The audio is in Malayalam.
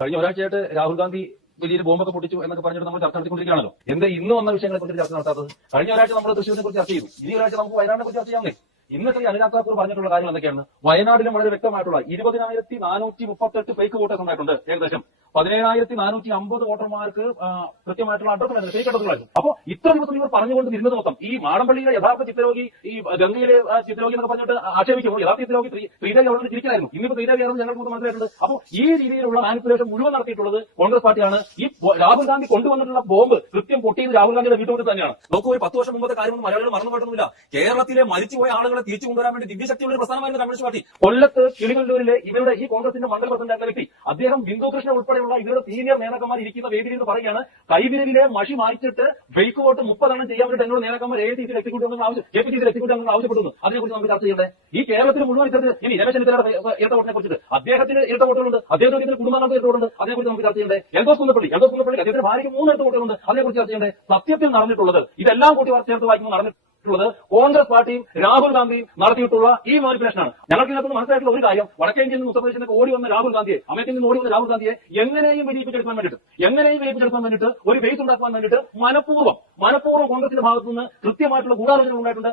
കഴിഞ്ഞ ഒരാഴ്ചയായിട്ട് രാഹുൽ ഗാന്ധി വലിയൊരു ബോംബൊക്കെ പൊട്ടിച്ചു എന്നൊക്കെ പറഞ്ഞിട്ട് നമ്മൾ ചർച്ച നടത്തിക്കൊണ്ടിരിക്കുകയാണല്ലോ. എന്താ ഇന്ന് വന്ന വിഷയങ്ങളെ കുറിച്ച് ചർച്ച നടത്താത്തത്? കഴിഞ്ഞ ഒരാഴ്ച നമ്മൾ തൃശ്ശൂരിനെ കുറിച്ച് ചർച്ച ചെയ്തു. ഇനി ഒരാഴ്ച നമുക്ക് വയനാടിനെ കുറിച്ച് ചർച്ച ചെയ്യാമേ ഇന്നത്തെ ഈ അനുരാഗ് താക്കൂർ പറഞ്ഞിട്ടുള്ള കാര്യം എന്തൊക്കെയാണ്? വയനാടിലും വളരെ വ്യക്തമായിട്ടുള്ള ഇരുപതിനായിരത്തി നാനൂറ്റി മുപ്പത്തെട്ട് ഫേക്ക് വോട്ടേഴ്സ് ഉണ്ടായിട്ടുണ്ട് ഏകദേശം. പതിനേഴായിരത്തി നാനൂറ്റി അമ്പത് വോട്ടർമാർക്ക് കൃത്യമായിട്ടുള്ള അഡ്രസ് ഫേക്ക് അഡ്രസ്സുകളായിരുന്നു അപ്പൊ ഇത്ര ദിവസം ഇവർ പറഞ്ഞുകൊണ്ട് ഇരുന്നത് മൊത്തം ഈ മാടമ്പള്ളിയിലെ യഥാർത്ഥ ചിത്രരോഗി ഈ ഗംഗയിലെ ചിത്രരോഗി എന്നൊക്കെ പറഞ്ഞിട്ട് ആക്ഷേപിക്കുമ്പോൾ യഥാർത്ഥ ചിത്രരോഗി ശ്രീ- ശ്രീദേവി അവിടെ ചിരിക്കായിരുന്നു ഇന്നിപ്പോ ശ്രീദേവിയാണെന്ന് ഞങ്ങൾക്ക് മനസ്സിലായിട്ടുണ്ട്. അപ്പോൾ ഈ രീതിയിലുള്ള മാനിപ്പുലേഷൻ മുഴുവൻ നടത്തിയിട്ടുള്ളത് കോൺഗ്രസ് പാർട്ടിയാണ്. ഈ രാഹുൽ ഗാന്ധി കൊണ്ടുവന്നിട്ടുള്ള ബോംബ് കൃത്യം പൊട്ടിയത് രാഹുൽ ഗാന്ധിയുടെ വീട്ടുമുറ്റത്ത് തന്നെയാണ്. നോക്കൂ ഒരു പത്ത് വർഷം മുമ്പത്തെ കാര്യമൊന്നും മലയാളികൾ മറന്നു പോയിട്ടൊന്നുമില്ല. കേരളത്തിലെ മരിച്ചുപോയ ആളുകളെ തിരിച്ചു കൊണ്ടുവരാൻ വേണ്ടി ദിവ്യശക്തിയുള്ള പ്രസ്ഥാനമായിരുന്നു കമ്മ്യൂണിസ്റ്റ് പാർട്ടി. കൊല്ലത്ത് കിളികളിലൂരിലെ ഇവരുടെ ഈ കോൺഗ്രസിന്റെ മണ്ഡല പ്രസിഡന്റായിരുന്ന വ്യക്തി അദ്ദേഹം ബിന്ദു കൃഷ്ണ ഉൾപ്പെടെയുള്ള ഇവരുടെ സീനിയർ നേതാക്കന്മാർ ഇരിക്കുന്ന വേദിയിൽ എന്ന് പറയുകയാണ്. കൈവിരലിലെ മഷി മാറ്റിട്ട് ഫേക്ക് വോട്ട് മുപ്പതെണ്ണം ചെയ്യാൻ വേണ്ടി എന്നോട് നേതാക്കന്മാർ എ ടി സിയിൽ ആവശ്യം എ പി സിയിൽ എക്സിക്യൂട്ടീവ് ആവശ്യപ്പെടുന്നു. അതിനെക്കുറിച്ച് നമുക്ക് ചർച്ച ചെയ്യണ്ടേ? ഈ കേരളത്തിൽ മുഴുവൻ ഇത്തരത്തിൽ ഇനി രമേശ് ചെന്നിത്തലയുടെ ഇരട്ട വോട്ടിനെ കുറിച്ചിട്ട് അദ്ദേഹത്തിന് ഇരട്ട വോട്ടുകളുണ്ട്. അദ്ദേഹത്തിന് ഇതിന് കുടുംബാംഗത്തെ ഇരട്ട വോട്ടുണ്ട്. അതിനെക്കുറിച്ച് നമുക്ക് ചർച്ച ചെയ്യണ്ടേ? എന്തോ കുന്നപ്പള്ളി എന്തോ കുന്നപ്പള്ളി അദ്ദേഹത്തിന് ഭാര്യയ്ക്ക് മൂന്ന് ഇരട്ട വോട്ടുകളുണ്ട്. അതിനെക്കുറിച്ച് ചർച്ച ചെയ്യണ്ടേ? സത്യത്തിൽ നടന്നിട്ടുള്ളത്. ഇതെല്ലാം കൂട്ടി ചേർത്ത് വായിക്കുമ്പോൾ നടന്നിട്ടുള്ളത് കോൺഗ്രസ് പാർട്ടിയും രാഹുൽ ഗാന്ധിയും നടത്തിയിട്ടുള്ള ഈ മാനിപ്പുലേഷനാണ് ഞങ്ങൾക്ക് ഇതിനകത്ത് മനസ്സിലായിട്ടുള്ള ഒരു കാര്യം വടക്കേ ഇന്ത്യയിൽ നിന്ന് ഉത്തർപ്രദേശിലേക്ക് ഓടി വന്ന രാഹുൽ ഗാന്ധിയെ അമേരിക്കയിൽ നിന്ന് ഓടി വന്ന രാഹുൽ ഗാന്ധിയെ എങ്ങനെയും വിജയിപ്പിച്ചെടുക്കാൻ വേണ്ടിയിട്ട് എങ്ങനെയും വിജയിപ്പിച്ചെടുക്കാൻ വേണ്ടിയിട്ട് ഒരു ബേസ് ഉണ്ടാക്കാൻ വേണ്ടിയിട്ട് മനഃപൂർവം മനഃപൂർവം കോൺഗ്രസിന്റെ ഭാഗത്തുനിന്ന് കൃത്യമായിട്ടുള്ള ഗൂഢാലോചന ഉണ്ടായിട്ടുണ്ട്.